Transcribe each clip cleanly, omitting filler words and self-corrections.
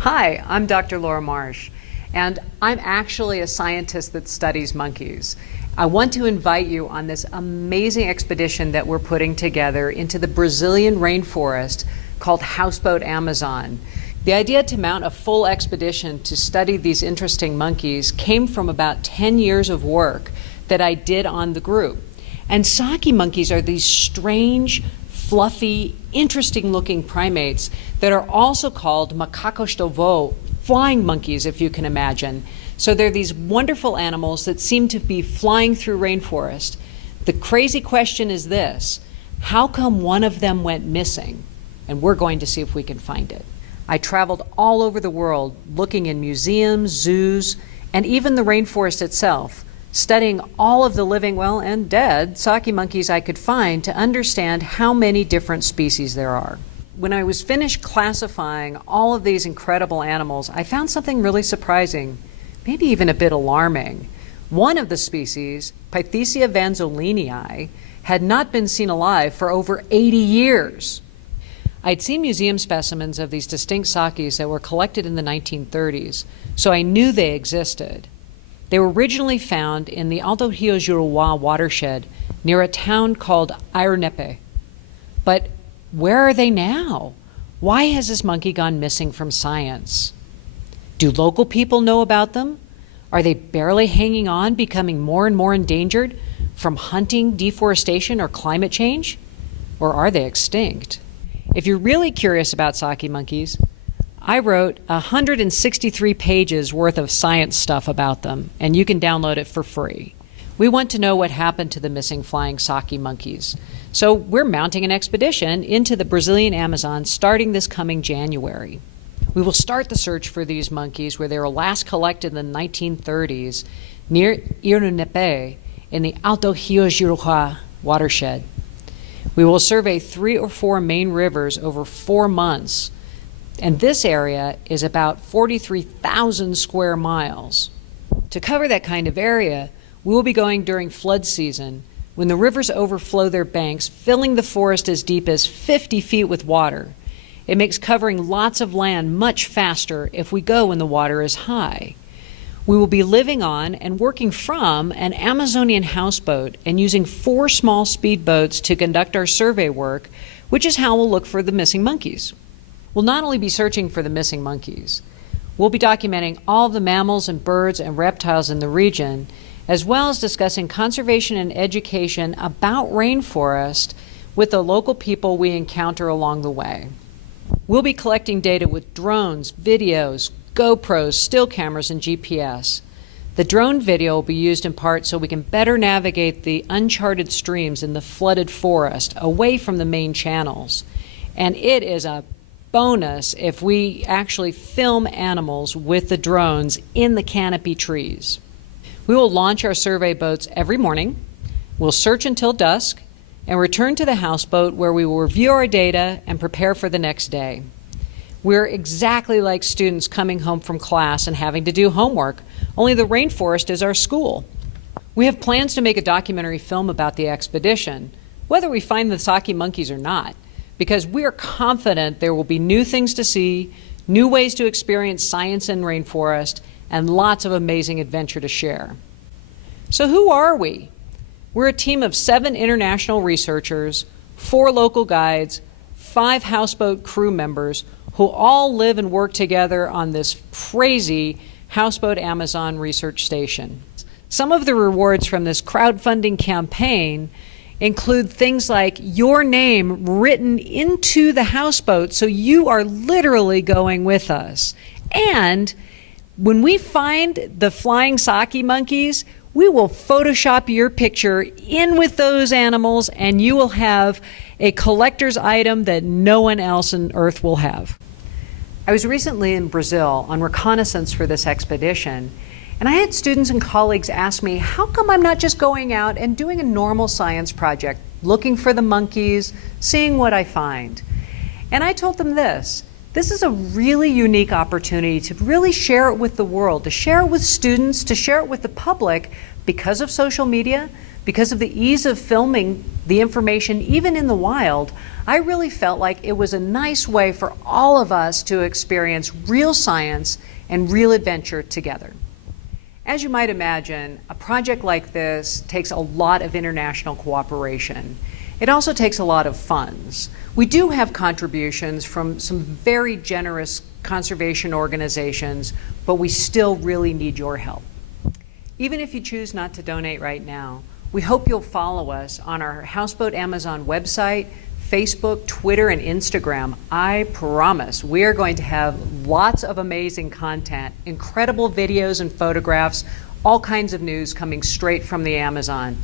Hi, I'm Dr. Laura Marsh, and I'm actually a scientist that studies monkeys. I want to invite you on this amazing expedition that we're putting together into the Brazilian rainforest called Houseboat Amazon. The idea to mount a full expedition to study these interesting monkeys came from about 10 years of work that I did on the group. And Saki monkeys are these strange, fluffy, interesting-looking primates that are also called macacos do voo, flying monkeys, if you can imagine. So they're these wonderful animals that seem to be flying through rainforest. The crazy question is this: how come one of them went missing? And we're going to see if we can find it. I traveled all over the world looking in museums, zoos, and even the rainforest itself, studying all of the living, well, and dead Saki monkeys I could find to understand how many different species there are. When I was finished classifying all of these incredible animals, I found something really surprising, maybe even a bit alarming. One of the species, Pythecia vanzolinii, had not been seen alive for over 80 years. I'd seen museum specimens of these distinct Sakis that were collected in the 1930s, so I knew they existed. They were originally found in the Alto Rio Juruá watershed near a town called Airunepe. But where are they now? Why has this monkey gone missing from science? Do local people know about them? Are they barely hanging on, becoming more and more endangered from hunting, deforestation, or climate change? Or are they extinct? If you're really curious about Saki monkeys, I wrote 163 pages worth of science stuff about them, and you can download it for free. We want to know what happened to the missing flying Saki monkeys. So we're mounting an expedition into the Brazilian Amazon starting this coming January. We will start the search for these monkeys where they were last collected in the 1930s near Airunepe in the Alto Rio Juruá watershed. We will survey 3 or 4 main rivers over 4 months. And this area is about 43,000 square miles. To cover that kind of area, we will be going during flood season when the rivers overflow their banks, filling the forest as deep as 50 feet with water. It makes covering lots of land much faster if we go when the water is high. We will be living on and working from an Amazonian houseboat and using 4 small speedboats to conduct our survey work, which is how we'll look for the missing monkeys. We'll not only be searching for the missing monkeys, we'll be documenting all the mammals and birds and reptiles in the region, as well as discussing conservation and education about rainforest with the local people we encounter along the way. We'll be collecting data with drones, videos, GoPros, still cameras, and GPS. The drone video will be used in part so we can better navigate the uncharted streams in the flooded forest away from the main channels. And it is a bonus if we actually film animals with the drones in the canopy trees. We will launch our survey boats every morning. We'll search until dusk and return to the houseboat where we will review our data and prepare for the next day. We're exactly like students coming home from class and having to do homework, only the rainforest is our school. We have plans to make a documentary film about the expedition, whether we find the Saki monkeys or not, because we are confident there will be new things to see, new ways to experience science in rainforest, and lots of amazing adventure to share. So who are we? We're a team of 7 international researchers, 4 local guides, 5 houseboat crew members who all live and work together on this crazy Houseboat Amazon research station. Some of the rewards from this crowdfunding campaign include things like your name written into the houseboat, so you are literally going with us. And when we find the flying Saki monkeys, we will Photoshop your picture in with those animals, and you will have a collector's item that no one else on Earth will have. I was recently in Brazil on reconnaissance for this expedition, and I had students and colleagues ask me, how come I'm not just going out and doing a normal science project, looking for the monkeys, seeing what I find? And I told them this is a really unique opportunity to really share it with the world, to share it with students, to share it with the public because of social media, because of the ease of filming the information, even in the wild, I really felt like it was a nice way for all of us to experience real science and real adventure together. As you might imagine, a project like this takes a lot of international cooperation. It also takes a lot of funds. We do have contributions from some very generous conservation organizations, but we still really need your help. Even if you choose not to donate right now, we hope you'll follow us on our Houseboat Amazon website, Facebook, Twitter, and Instagram. I promise we are going to have lots of amazing content, incredible videos and photographs, all kinds of news coming straight from the Amazon.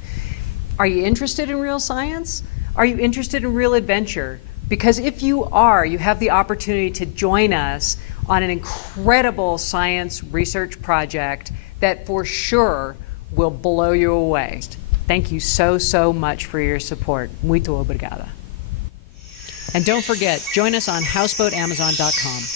Are you interested in real science? Are you interested in real adventure? Because if you are, you have the opportunity to join us on an incredible science research project that for sure will blow you away. Thank you so much for your support. Muito obrigada. And don't forget, join us on houseboatamazon.com.